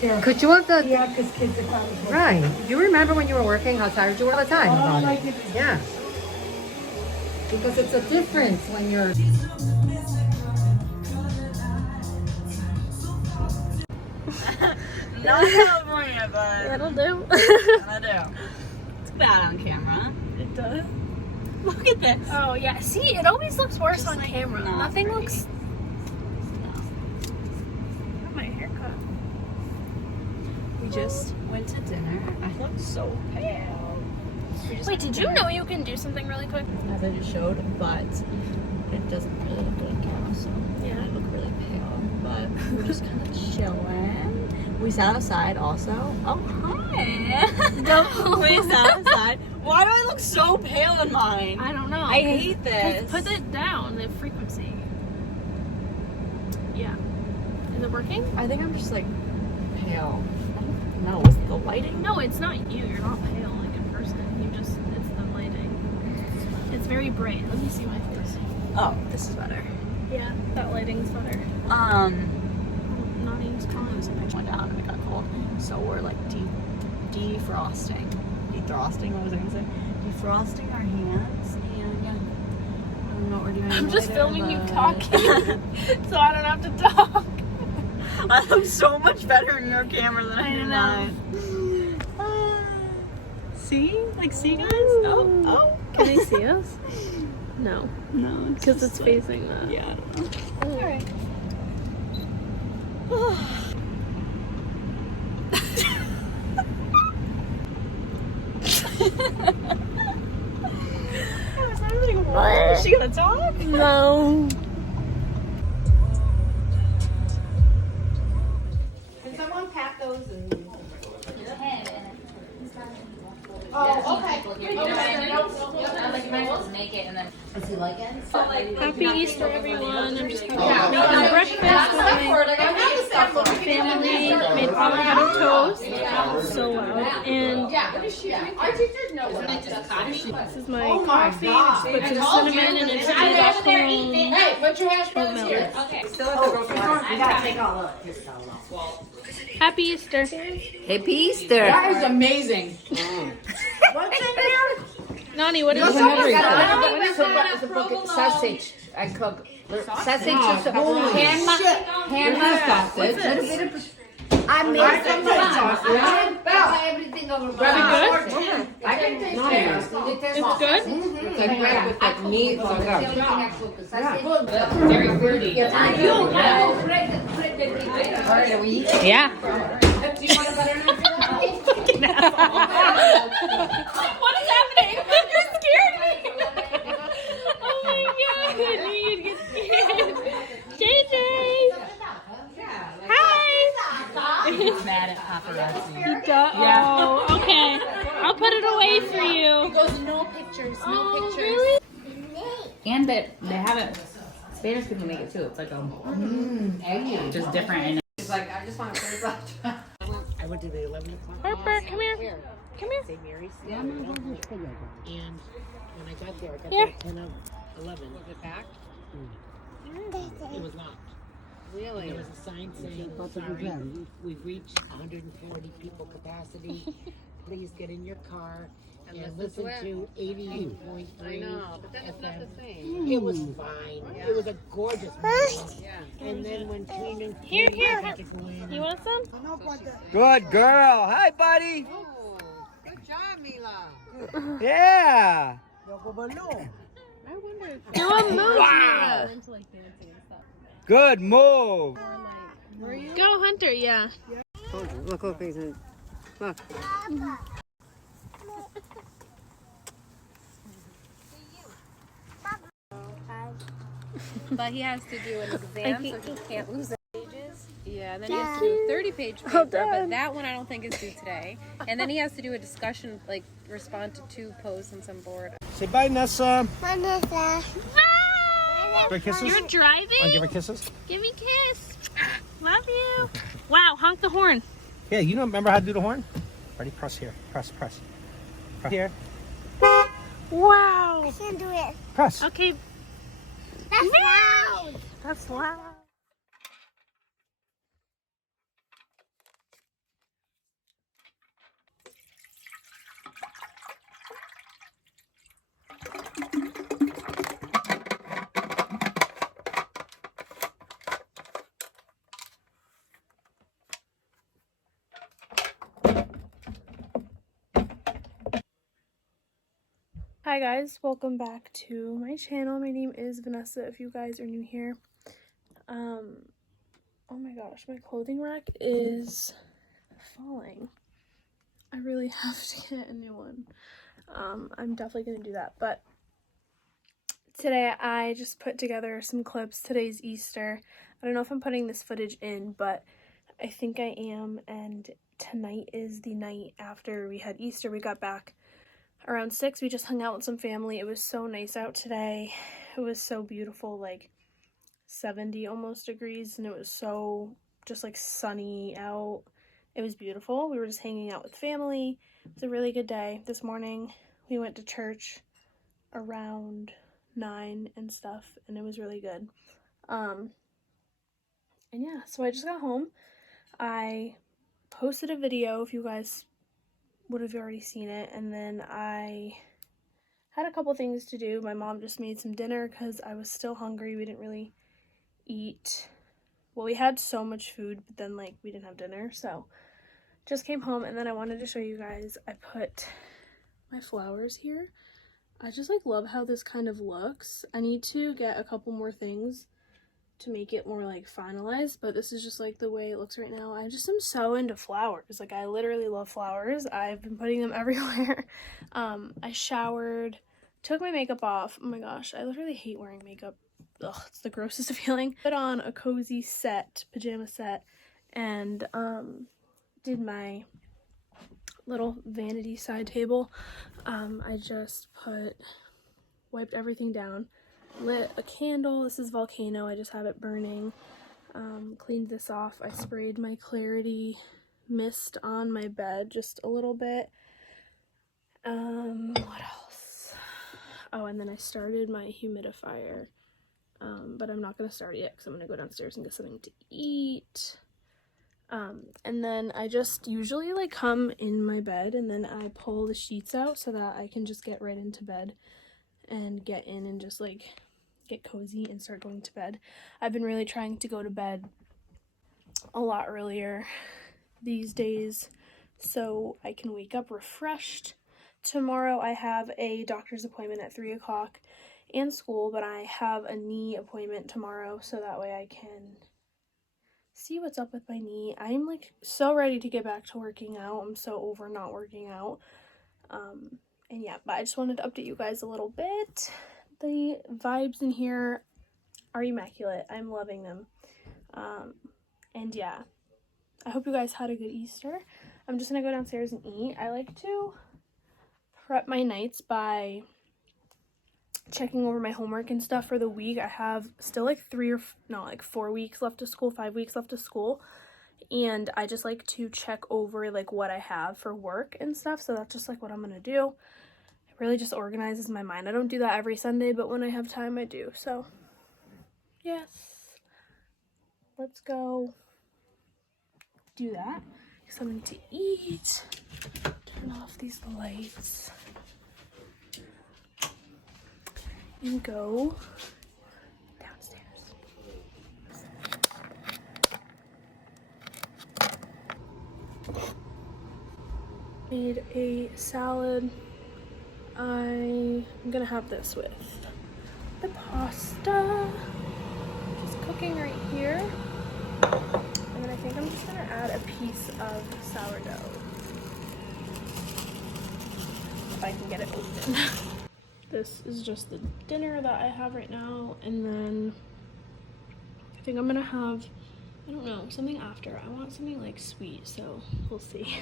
care. Could you have the... Yeah, because kids are probably... Right. You remember when you were working how tired you were all the time Oh, about my it? goodness. Yeah. Because it's a difference when you're... Not California, but That'll do. I do. It's bad on camera. It does. Look at this. Oh yeah. See, it always looks worse on camera. not Nothing pretty. looks. Got my haircut. We just went to dinner. I look so pale. Wait, did you know you can do something really quick? As I just showed, but it doesn't really look good on camera, so Yeah. I look really pale. But we're just kind of chilling. We sat outside also. Oh, hi. We sat outside. Why do I look so pale in mine? I don't know. I hate this. Put it down, the frequency. Yeah. Is it working? I think I'm just like pale. I don't know. Is it the lighting? No, it's not you. You're not pale like in person. It's the lighting. It's very bright. Let me see my face. Oh, this is better. Yeah, that lighting's better. Nani's calling. Losing my went down and it got cold. So we're like defrosting. Defrosting, what was I gonna say? Defrosting our hands and yeah. I don't know what we're doing. I'm just later, filming you but- talking, so I don't have to talk. I look so much better in your camera than I do know. mine. See? Like, see guys? Oh. Can they see us? No, No, because it's just like- facing that. Yeah, I don't know. All right. Is she gonna talk? No. Can someone pack those and... Does he like it? Happy Easter, everyone. I'm just making breakfast with my family. Made avocado toast. So loud. And this is my coffee. Just put some cinnamon and it's made off the Hey, put your hash browns here. Still have to go for it. You gotta take all of it. Happy Easter. Happy Easter. That is amazing. What's in there? Nani, what is It's it? a sausage. I cook sausage. Ham sausage. I made some sausage. Everything over. Very good? I can taste it. It's good? It's like bread with the meat. Very fruity. Yeah. Do you want a butter knife? What is happening? You scared me. Oh my god. I knew you'd get scared. JJ. Hi. He's mad at paparazzi. He does. Oh, okay. I'll put it away for you. He goes, no pictures, no pictures. Really? And that they haven't. Spanish people make it too. It's like just different. And He's like, I just want to put it up. I went to the 11 o'clock. Harper, come here. Come here. St. Mary's. And when I got there, I got Here. there at 10 of 11. Was it back? It was locked. Really? There was a sign saying, sorry, we've reached 140 people capacity. Please get in your car and listen to 88.3. I know, but then it's not the same. It was fine. It was a gorgeous morning. Yeah. And then when Keenan Here. had to go in. You want some? Good girl. Hi, buddy. Oh, good job, Mila. Yeah. I wonder if Do a move. Wow. Good move. Go, Hunter. Yeah. Look, Ethan. Look. But he has to do an exam, so he can't lose it. Yeah, and then he has to do a 30-page paper, but that one I don't think is due today. And then he has to do a discussion, like respond to 2 posts on some board. Say bye, Nessa. Ah! Give her kisses. You're driving? I'll give her kisses. Give me a kiss. Love you. Wow, honk the horn. Yeah, you don't remember how to do the horn? Ready? Press here. Press. Press here. Wow. I can't do it. Press. Okay. That's loud. That's loud. Hi guys, welcome back to my channel. My name is Vanessa if you guys are new here. Oh my gosh, my clothing rack is falling. I really have to get a new one. I'm definitely gonna do that, but today I just put together some clips. Today's Easter. I don't know if I'm putting this footage in, but I think I am, and tonight is the night after we had Easter. We got back around 6. We just hung out with some family. It was so nice out today. It was so beautiful, like 70 almost degrees, and it was so just like sunny out. It was beautiful. We were just hanging out with family. It was a really good day. This morning we went to church around 9 and stuff, and it was really good. And yeah, so I just got home. I posted a video, if you guys would have already seen it, and then I had a couple things to do. My mom just made some dinner because I was still hungry. We didn't really eat. Well, we had so much food, but then like we didn't have dinner, so just came home. And then I wanted to show you guys, I put my flowers here. I just like love how this kind of looks. I need to get a couple more things to make it more like finalized, but this is just like the way it looks right now. I just am so into flowers. Like I literally love flowers. I've been putting them everywhere. I showered, took my makeup off. Oh my gosh, I literally hate wearing makeup. Ugh, it's the grossest feeling. Put on a cozy set, pajama set, and did my little vanity side table. I just wiped everything down, lit a candle. This is Volcano. I just have it burning. Cleaned this off. I sprayed my Clarity mist on my bed just a little bit. What else? Oh, and then I started my humidifier. But I'm not going to start it yet because I'm going to go downstairs and get something to eat. And then I just usually like come in my bed and then I pull the sheets out so that I can just get right into bed and get in and just like get cozy and start going to bed. I've been really trying to go to bed a lot earlier these days so I can wake up refreshed. Tomorrow I have a doctor's appointment at 3 o'clock and school, but I have a knee appointment tomorrow so that way I can see what's up with my knee. I'm like so ready to get back to working out. I'm so over not working out. And yeah, but I just wanted to update you guys a little bit. The vibes in here are immaculate. I'm loving them. And yeah, I hope you guys had a good Easter. I'm just gonna go downstairs and eat. I like to prep my nights by checking over my homework and stuff for the week. I have still like 4 weeks left of school, 5 weeks left of school, and I just like to check over like what I have for work and stuff. So that's just like what I'm gonna do. It really just organizes my mind. I don't do that every Sunday, but when I have time I do. So yes, let's go do that. Something to eat. Turn off these lights and go downstairs. Made a salad. I'm gonna have this with the pasta. Just cooking right here. And then I think I'm just gonna add a piece of sourdough. If I can get it open. This is just the dinner that I have right now, and then I think I'm gonna have, I don't know, something after. I want something like sweet, so we'll see.